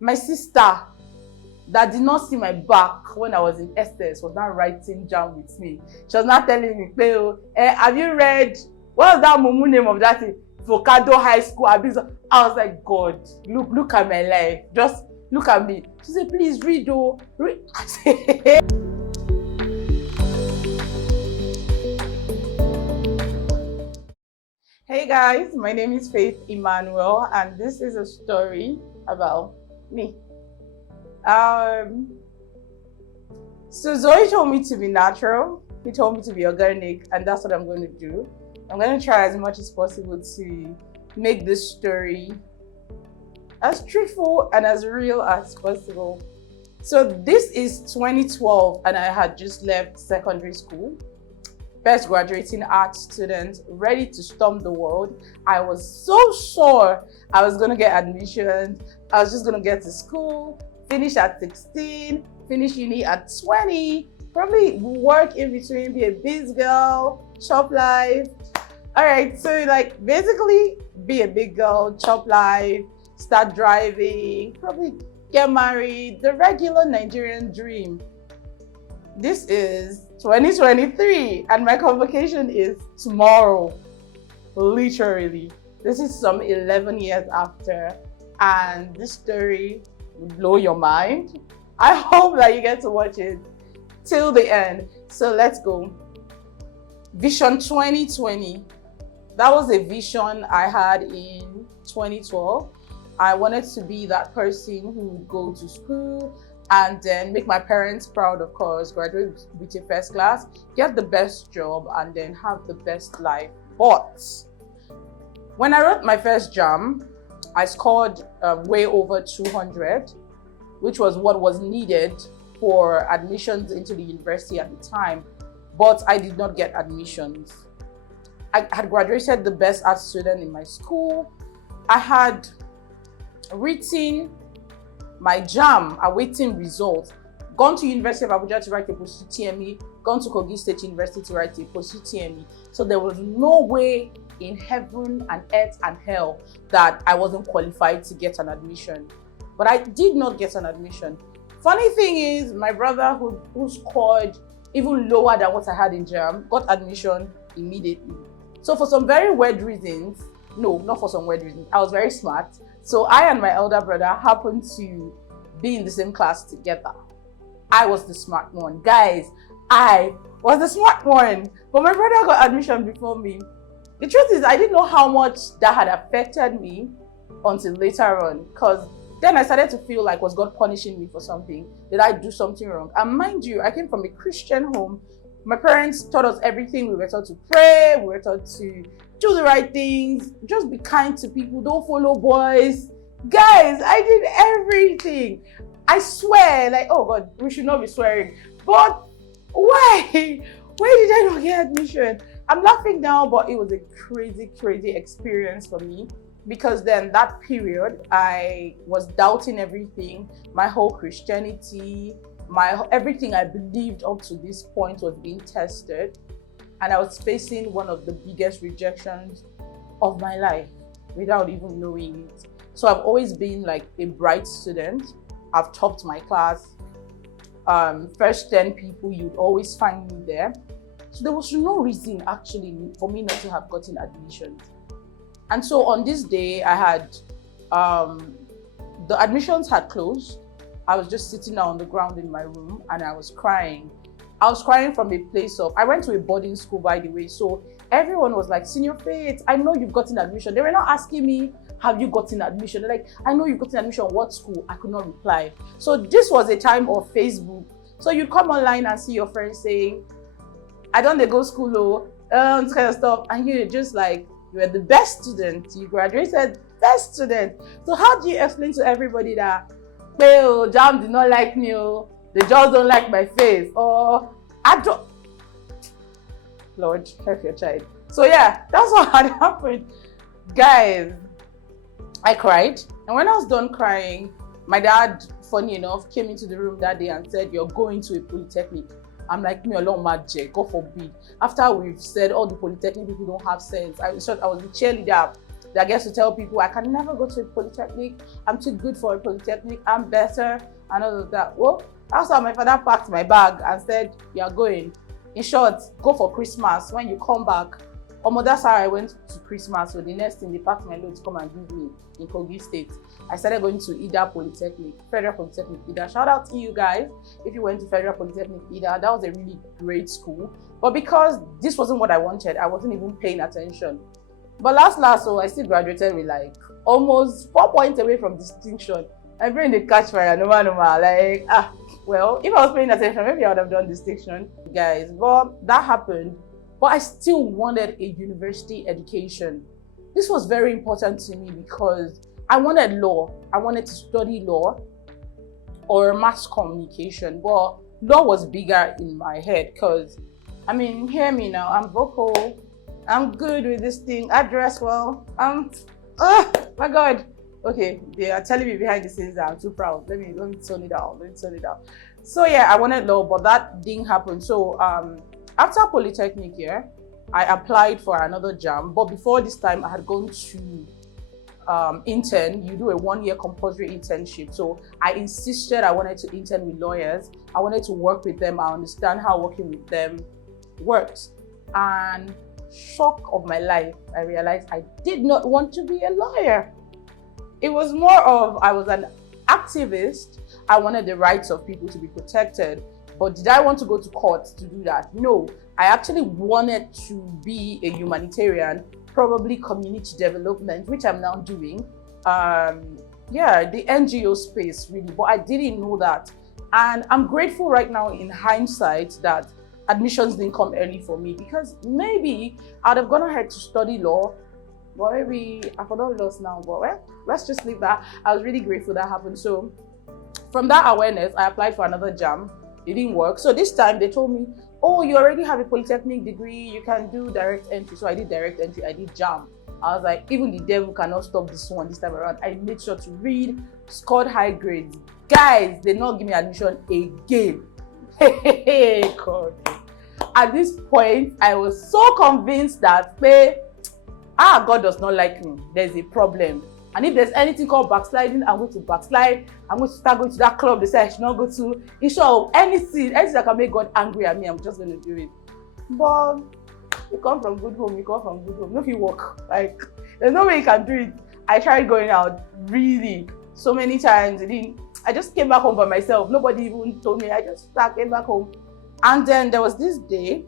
My sister that did not see my back when I was in SS was not writing jam with me. She was not telling me, have you read, what's that mumu name of that thing? Vocado High School. I was like, God, look at my life. Just look at me. She said, please read, oh. Read. I said, hey guys, my name is Faith Emmanuel, and this is a story about me. So Zoe told me to be natural. He told me to be organic, and that's what I'm going to do. I'm going to try as much as possible to make this story as truthful and as real as possible. So this is 2012, and I had just left secondary school. First graduating art student, ready to storm the world. I was so sure I was going to get admissions. I was just going to get to school, finish at 16, finish uni at 20, probably work in between, be a biz girl, chop life. All right, so like basically be a big girl, chop life, start driving, probably get married, the regular Nigerian dream. This is 2023 and my convocation is tomorrow, literally. This is some 11 years after, and this story will blow your mind. I hope that you get to watch it till the end. So let's go. Vision 2020. That was a vision I had in 2012. I wanted to be that person who would go to school and then make my parents proud, of course, graduate with a first class, get the best job, and then have the best life. But when I wrote my first JAMB, I scored way over 200, which was what was needed for admissions into the university at the time, but I did not get admissions. I had graduated the best art student in my school. I had written my JAMB, awaiting results, gone to University of Abuja to write a post-UTME, gone to Kogi State University to write a post-UTME. So there was no way in heaven and earth and hell that I wasn't qualified to get an admission. But I did not get an admission. Funny thing is, my brother who scored even lower than what I had in JAMB got admission immediately. So for some very weird reasons, no, not for some weird reasons, I was very smart. So I and my elder brother happened to be in the same class together. I was the smart one. Guys, I was the smart one. But my brother got admission before me. The truth is, I didn't know how much that had affected me until later on. Because then I started to feel like, was God punishing me for something? Did I do something wrong? And mind you, I came from a Christian home. My parents taught us everything. We were taught to pray. We were taught to do the right things. Just be kind to people. Don't follow boys. Guys, I did everything. I swear, like, oh God, we should not be swearing. But why? Why did I not get admission? I'm laughing now, but it was a crazy, crazy experience for me. Because then that period, I was doubting everything. My whole Christianity, everything I believed up to this point was being tested. And I was facing one of the biggest rejections of my life without even knowing it. So I've always been like a bright student. I've topped my class. First 10 people, you'd always find me there. So there was no reason actually for me not to have gotten admissions. And so on this day, I had, the admissions had closed. I was just sitting down on the ground in my room and I was crying. I was crying from a place of, I went to a boarding school, by the way. So everyone was like, Senior Faith, I know you've gotten admission. They were not asking me, have you gotten admission? They're like, I know you've gotten admission. What school? I could not reply. So this was a time of Facebook. So you'd come online and see your friends saying, I don't go school, this kind of stuff. And you're just like, you were the best student. You graduated best student. So how do you explain to everybody that, well, JAMB did not like me, they just don't like my face, or I don't. Lord, help your child. So yeah, that's what had happened. Guys, I cried. And when I was done crying, my dad, funny enough, came into the room that day and said, you're going to a polytechnic. I'm like, me alone, God forbid. After we've said all the polytechnic people don't have sense. I was the cheerleader. that gets to tell people I can never go to a polytechnic, I'm too good for a polytechnic, I'm better, and all of that. Well, that's how my father packed my bag and said, you're going. In short, go for Christmas. When you come back, that's how I went to Christmas. So the next thing, they packed my load to come and give me in Kogi State. I started going to Ida Polytechnic, Federal Polytechnic Ida. Shout out to you guys if you went to Federal Polytechnic Ida. That was a really great school. But because this wasn't what I wanted, I wasn't even paying attention. But last, so I still graduated with like almost 4 points away from distinction. My brain did catch fire, no. Like, well, if I was paying attention, maybe I would have done distinction, guys. But that happened. But I still wanted a university education. This was very important to me because I wanted law. I wanted to study law or mass communication. But law was bigger in my head because, I mean, hear me now. I'm vocal. I'm good with this thing. I dress well. Oh my God. Okay, they are telling me behind the scenes that I'm too proud. Let me tone it down. So yeah, I wanted law, but that didn't happen. So after Polytechnic year, I applied for another JAM. But before this time, I had gone to intern. You do a 1-year compulsory internship. So I insisted I wanted to intern with lawyers. I wanted to work with them. I understand how working with them works. And shock of my life, I realized I did not want to be a lawyer. It was more of, I was an activist. I wanted the rights of people to be protected. But did I want to go to court to do that? No. I actually wanted to be a humanitarian, probably community development, which I'm now doing. Yeah, the NGO space really, but I didn't know that. And I'm grateful right now in hindsight that admissions didn't come early for me, because maybe I'd have gone ahead to study law. But maybe I forgot lost now, but well, let's just leave that. I was really grateful that happened. So from that awareness, I applied for another JAM. It didn't work. So this time they told me, oh, you already have a polytechnic degree, you can do direct entry. So I did direct entry, I did JAM. I was like, even the devil cannot stop this one this time around. I made sure to read, scored high grades. Guys, they did not give me admission again. Hey, God. At this point, I was so convinced that, God does not like me. There's a problem. And if there's anything called backsliding, I'm going to backslide. I'm going to start going to that club they say I should not go to. In short, anything that can make God angry at me, I'm just going to do it. But you come from good home, No, if you walk, like, there's no way you can do it. I tried going out really so many times. I just came back home by myself. Nobody even told me. I just came back home. And then there was this day,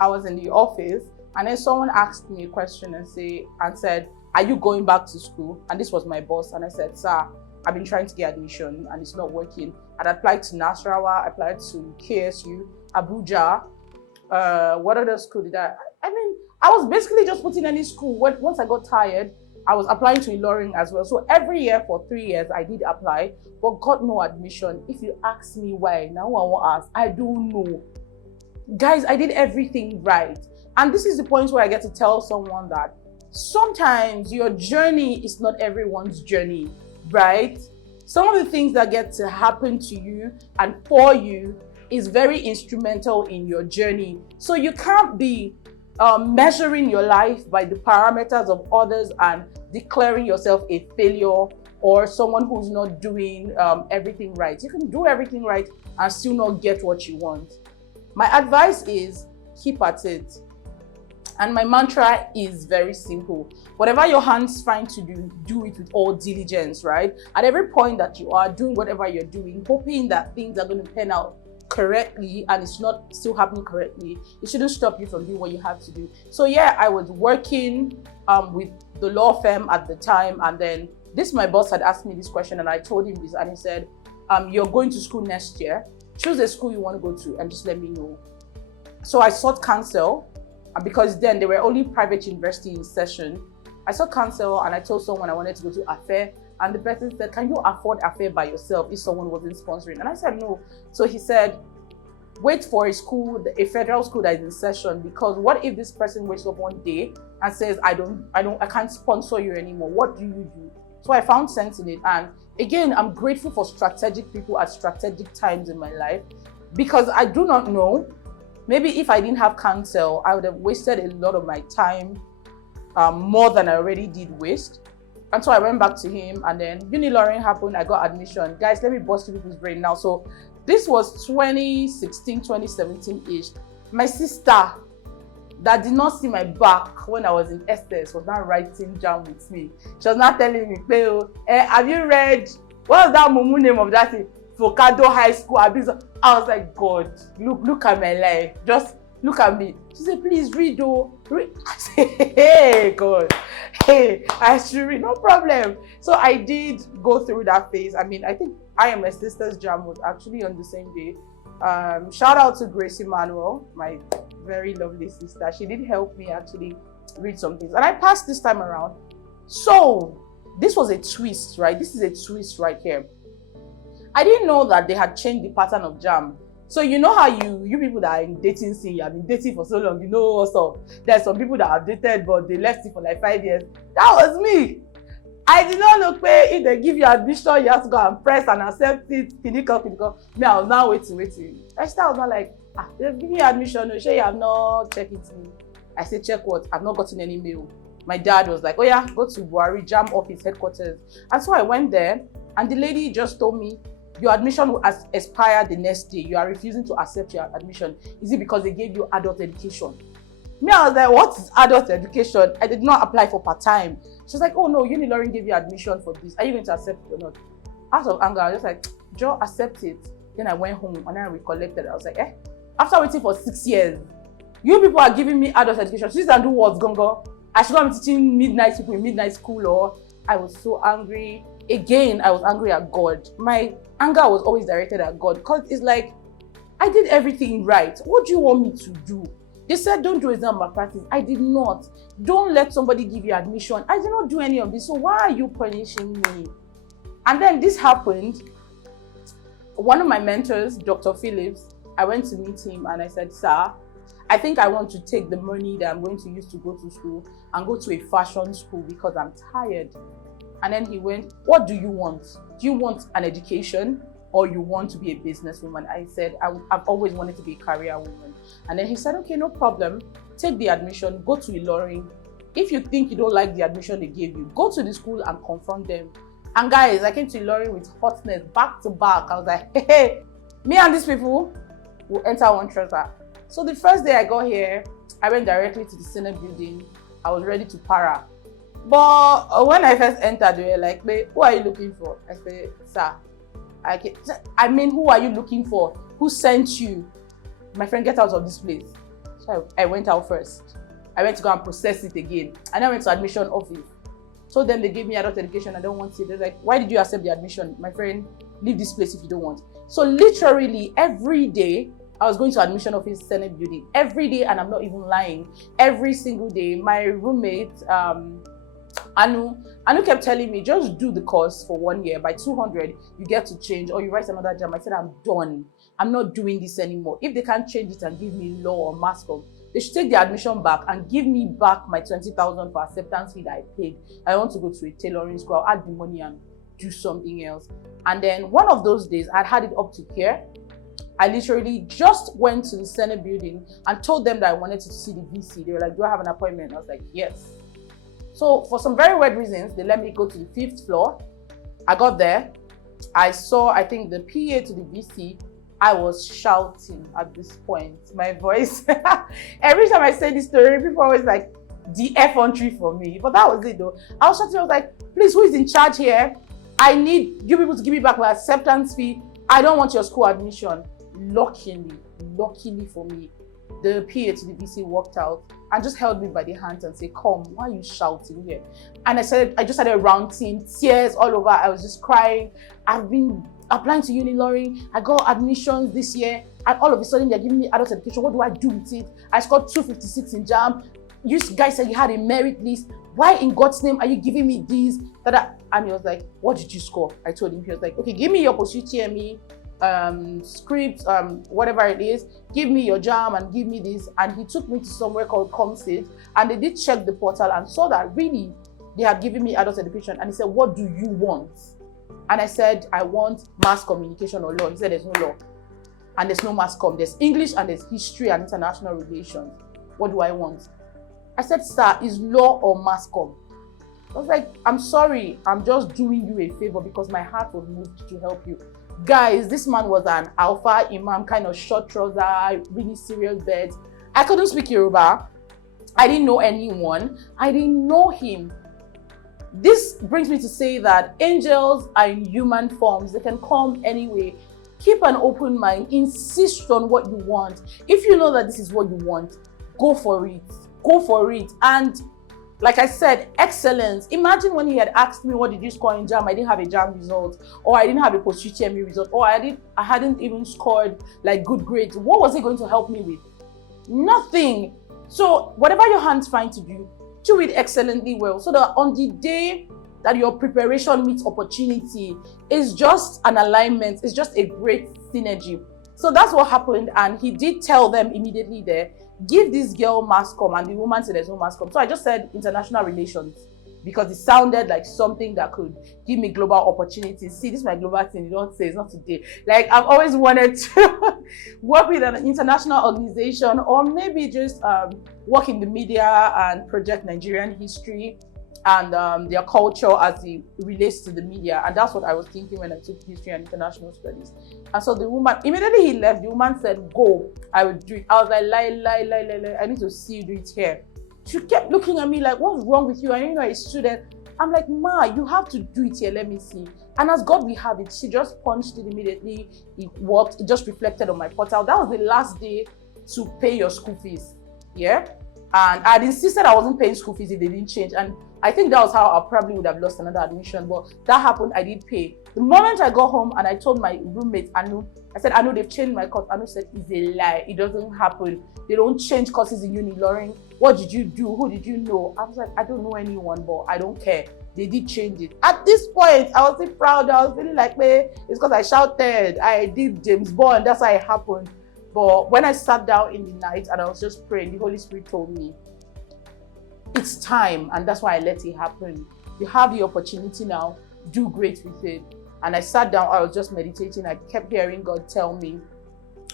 I was in the office, and then someone asked me a question and said, are you going back to school? And this was my boss. And I said, sir, I've been trying to get admission and it's not working. I'd applied to Nasarawa, applied to KSU, Abuja. What other school did I mean, I was basically just putting any school. Once I got tired, I was applying to Ilorin as well. So every year for 3 years, I did apply, but got no admission. If you ask me why, now I won't ask. I don't know. Guys, I did everything right. And this is the point where I get to tell someone that sometimes your journey is not everyone's journey, right? Some of the things that get to happen to you and for you is very instrumental in your journey. So you can't be measuring your life by the parameters of others and declaring yourself a failure or someone who's not doing everything right. You can do everything right and still not get what you want. My advice is keep at it. And my mantra is very simple. Whatever your hands find to do it with all diligence, right? At every point that you are doing whatever you're doing, hoping that things are going to pan out correctly and it's not still happening correctly, it shouldn't stop you from doing what you have to do. So yeah, I was working with the law firm at the time, and then my boss had asked me this question and I told him this, and he said, you're going to school next year. Choose a school you want to go to and just let me know. So I sought counsel. Because then there were only private universities in session. I saw counsel and I told someone I wanted to go to Affair, and the person said, can you afford Affair by yourself if someone wasn't sponsoring? And I said no. So he said, wait for a federal school that is in session, because what if this person wakes up one day and says, I can't sponsor you anymore? What do you do? So I found sense in it. And again, I'm grateful for strategic people at strategic times in my life, because I do not know. Maybe if I didn't have counsel, I would have wasted a lot of my time more than I already did waste. And so I went back to him, and then Uniloring happened. I got admission. Guys, let me bust you people's brain now. So this was 2016, 2017-ish. My sister that did not see my back when I was in Estes was not writing jam with me. She was not telling me, have you read, what was that mumu name of that thing? Focado High School. I was like, God, look at my life. Just look at me. She said, please read, read. I said, hey, God. Hey, I should read, no problem. So I did go through that phase. I mean, I think I and my sister's jam was actually on the same day. Shout out to Gracie Manuel, my very lovely sister. She did help me actually read some things. And I passed this time around. So this was a twist, right? This is a twist right here. I didn't know that they had changed the pattern of jam. So you know how you people that are in dating scene, you have been dating for so long, you know what's up. There's some people that have dated, but they left it for like 5 years. That was me. I did not know if they give you admission, you have to go and press and accept it. Clinical. Me, I was now waiting. I was not like, they've given you admission, no, sure you have not checked it. I said, check what? I've not gotten any mail. My dad was like, oh yeah, go to Buhari Jam office headquarters. And so I went there, and the lady just told me, your admission will expire the next day. You are refusing to accept your admission. Is it because they gave you adult education? Me, I was like, what is adult education? I did not apply for part-time. She was like, oh no, Uniloring gave you admission for this. Are you going to accept it or not? Out of anger, I was just like, Joe, accept it. Then I went home and I recollected. I was like, after waiting for 6 years, you people are giving me adult education. She's and do what, Gongo? I should go and be teaching midnight people in midnight school, or I was so angry. Again, I was angry at God. My anger was always directed at God, because it's like, I did everything right. What do you want me to do? They said, don't do exam malpractice. I did not. Don't let somebody give you admission. I did not do any of this. So why are you punishing me? And then this happened. One of my mentors, Dr. Phillips, I went to meet him and I said, sir, I think I want to take the money that I'm going to use to go to school and go to a fashion school because I'm tired. And then he went, what do you want? Do you want an education or you want to be a businesswoman? I said, I've always wanted to be a career woman. And then he said, okay, no problem. Take the admission, go to Ilorin. If you think you don't like the admission they gave you, go to the school and confront them. And guys, I came to Ilorin with hotness, back to back. I was like, hey, me and these people will enter one treasure. So the first day I got here, I went directly to the Senate building. I was ready to para. But when I first entered, they were like, who are you looking for? I said, sir, I mean, who are you looking for? Who sent you? My friend, get out of this place. So I went out first. I went to go and process it again. And I went to admission office. So then they gave me adult education. I don't want it. They're like, why did you accept the admission? My friend, leave this place if you don't want. So literally every day, I was going to admission office, Senate building. Every day, and I'm not even lying. Every single day, my roommate, Anu kept telling me, just do the course for 1 year. By 200, you get to change, or you write another jam. I said, I'm done. I'm not doing this anymore. If they can't change it and give me law or mass comm, they should take the admission back and give me back my 20,000 for acceptance fee that I paid. I want to go to a tailoring school. I'll add the money and do something else. And then one of those days, I'd had it up to here. I literally just went to the Senate building and told them that I wanted to see the VC. They were like, do I have an appointment? I was like, yes. So for some very weird reasons, they let me go to the 5th floor. I got there. I saw, I think, the PA to the VC. I was shouting at this point. My voice. Every time I say this story, people are always like, the effrontery for me. But that was it though. I was shouting, I was like, please, who is in charge here? I need you people to give me back my acceptance fee. I don't want your school admission. Luckily for me, the PA to the VC walked out and just held me by the hands and said, come, why are you shouting here? And I just started ranting, tears all over. I was just crying. I've been applying to Uniloring. I got admissions this year, and all of a sudden they're giving me adult education. What do I do with it? I scored 256 in JAM. You guys said you had a merit list. Why in God's name are you giving me these? And he was like, what did you score? I told him. He was like, okay, give me your post-UTME script, whatever it is, give me your jam and give me this. And he took me to somewhere called ComState, and they did check the portal and saw that really they had given me adult education. And he said, what do you want? And I said, I want mass communication or law. He said, there's no law and there's no mass comm. There's English and there's history and international relations. What do I want? I said, sir, is law or mass comm? I was like, I'm sorry, I'm just doing you a favor because my heart was moved to help you. Guys, this man was an alpha imam, kind of short trouser, really serious beds. I couldn't speak Yoruba. I didn't know anyone. I didn't know him. This brings me to say that angels are in human forms. They can come anyway. Keep an open mind. Insist on what you want. If you know that this is what you want, go for it. Go for it. And like I said, excellence. Imagine when he had asked me, what did you score in JAM? I didn't have a JAM result, or I didn't have a post-UTME result, or I hadn't even scored like good grades. What was he going to help me with? Nothing. So whatever your hands find to do it excellently well, so that on the day that your preparation meets opportunity, it's just an alignment. It's just a great synergy. So that's what happened, and he did tell them immediately there, give this girl mass comm, and the woman said there's no mass comm. So I just said international relations because it sounded like something that could give me global opportunities. See, this is my global thing. You don't say it's not today. Like, I've always wanted to work with an international organization, or maybe just work in the media and project Nigerian history and their culture as it relates to the media. And that's what I was thinking when I took history and international studies. And so the woman, immediately he left, the woman said, go, I will do it. I was like, lie, I need to see you do it here. She kept looking at me like, what's wrong with you? I know you're a student. I'm like, ma, you have to do it here, let me see. And as God will have it, she just punched it immediately. It worked, it just reflected on my portal. That was the last day to pay your school fees, yeah? And I'd insisted I wasn't paying school fees if they didn't change. And I think that was how I probably would have lost another admission, but that happened, I did pay. The moment I got home and I told my roommate, Anu, I said, Anu, they've changed my course. Anu said, it's a lie, it doesn't happen. They don't change courses in uni, Lauren. What did you do? Who did you know? I was like, I don't know anyone, but I don't care. They did change it. At this point, I was so proud. I was feeling like, man, it's because I shouted. I did James Bond, that's how it happened. But when I sat down in the night and I was just praying, the Holy Spirit told me, it's time, and that's why I let it happen. You have the opportunity now, do great with it. And I sat down, I was just meditating. I kept hearing God tell me,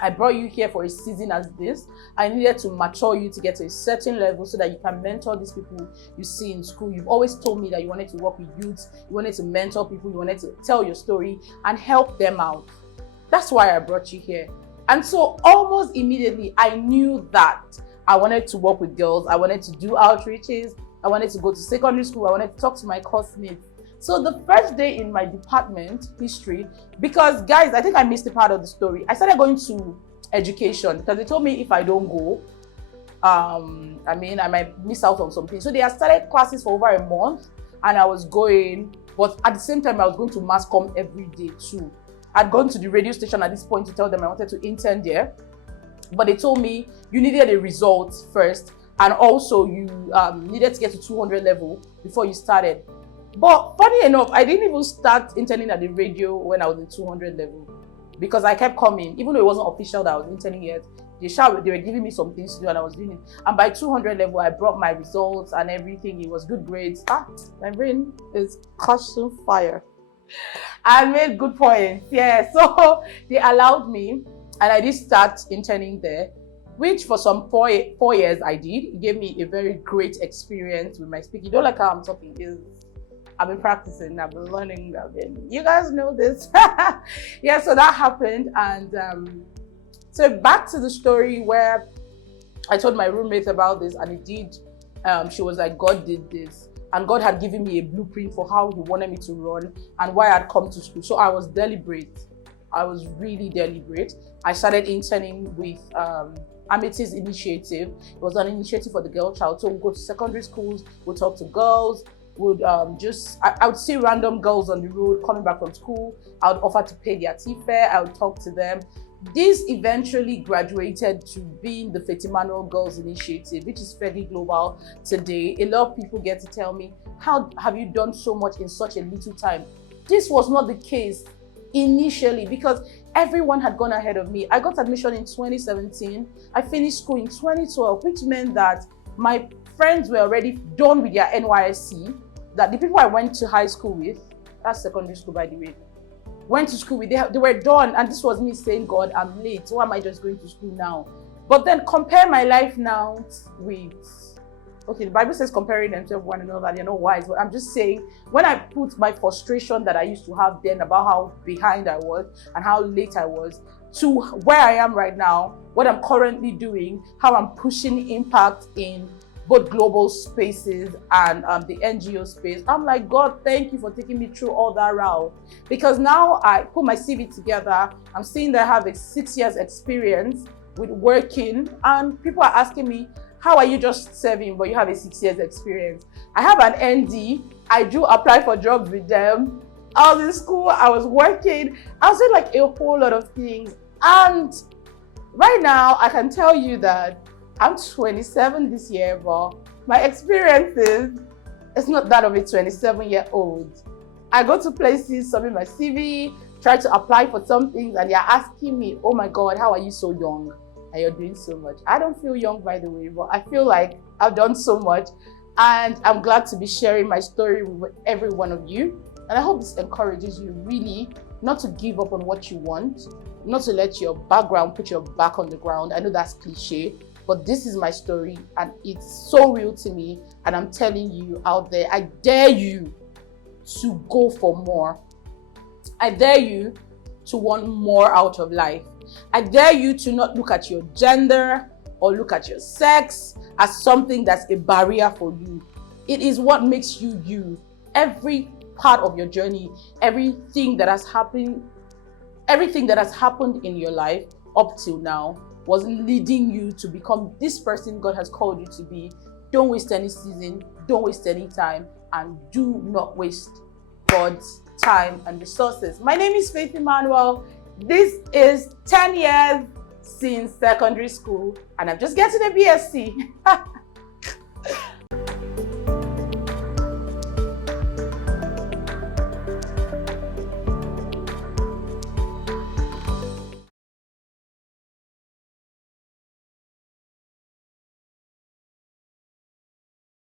I brought you here for a season as this. I needed to mature you to get to a certain level so that you can mentor these people you see in school. You've always told me that you wanted to work with youths, you wanted to mentor people, you wanted to tell your story and help them out. That's why I brought you here. And so almost immediately, I knew that I wanted to work with girls. I wanted to do outreaches. I wanted to go to secondary school. I wanted to talk to my classmates. So the first day in my department, history, because guys, I think I missed a part of the story. I started going to education because they told me if I don't go, I might miss out on something. So they had started classes for over a month and I was going, but at the same time, I was going to mass comm every day too. I'd gone to the radio station at this point to tell them I wanted to intern there. But they told me you needed a result first, and also you needed to get to 200 level before you started. But funny enough, I didn't even start interning at the radio when I was in 200 level because I kept coming, even though it wasn't official that I was interning yet. They were giving me some things to do and I was doing it. And by 200 level, I brought my results and everything. It was good grades. My brain is catching fire. I made good points. Yeah, so they allowed me. And I did start interning there, which for some 4 years I did. It gave me a very great experience with my speaking. You don't like how I'm talking. I've been practicing, I've been learning, you guys know this. Yeah, so that happened. And so back to the story where I told my roommate about this and it did, she was like, God did this. And God had given me a blueprint for how he wanted me to run and why I'd come to school. So I was deliberate. I was really deliberate. I started interning with Amity's initiative. It was an initiative for the girl child. So we'd go to secondary schools, we'd talk to girls, I would see random girls on the road coming back from school. I would offer to pay their tea fare. I would talk to them. This eventually graduated to being the Fetimanuel Girls Initiative, which is fairly global today. A lot of people get to tell me, how have you done so much in such a little time? This was not the case initially because everyone had gone ahead of me. I got admission in 2017. I finished school in 2012, which meant that my friends were already done with their NYSC, that the people I went to high school with, that's secondary school by the way, went to school with, they were done. And this was me saying, God, I'm late. Why am I just going to school now? But then compare my life now with okay, the Bible says comparing themselves with one another, they're not wise. But I'm just saying, when I put my frustration that I used to have then about how behind I was and how late I was to where I am right now, what I'm currently doing, how I'm pushing impact in both global spaces and the NGO space, I'm like, God, thank you for taking me through all that route. Because now I put my CV together, I'm seeing that I have a 6 years experience with working, and people are asking me, how are you just serving but you have a 6 years experience? I have an ND, I do apply for jobs with them. I was in school, I was working, I was doing like a whole lot of things. And right now, I can tell you that I'm 27 this year, but my experience is, it's not that of a 27-year-old. I go to places, submit my CV, try to apply for some things, and they're asking me, oh my God, how are you so young? And you're doing so much. I don't feel young, by the way, but I feel like I've done so much. And I'm glad to be sharing my story with every one of you. And I hope this encourages you really not to give up on what you want, not to let your background put your back on the ground. I know that's cliche, but this is my story and it's so real to me. And I'm telling you out there, I dare you to go for more. I dare you to want more out of life. I dare you to not look at your gender or look at your sex as something that's a barrier for you. It is what makes you you. Every part of your journey, everything that has happened in your life up till now was leading you to become this person God has called you to be. Don't waste any season, don't waste any time, and do not waste God's time and resources. My name is Faith Emmanuel. This is 10 years since secondary school, and I'm just getting a BSc.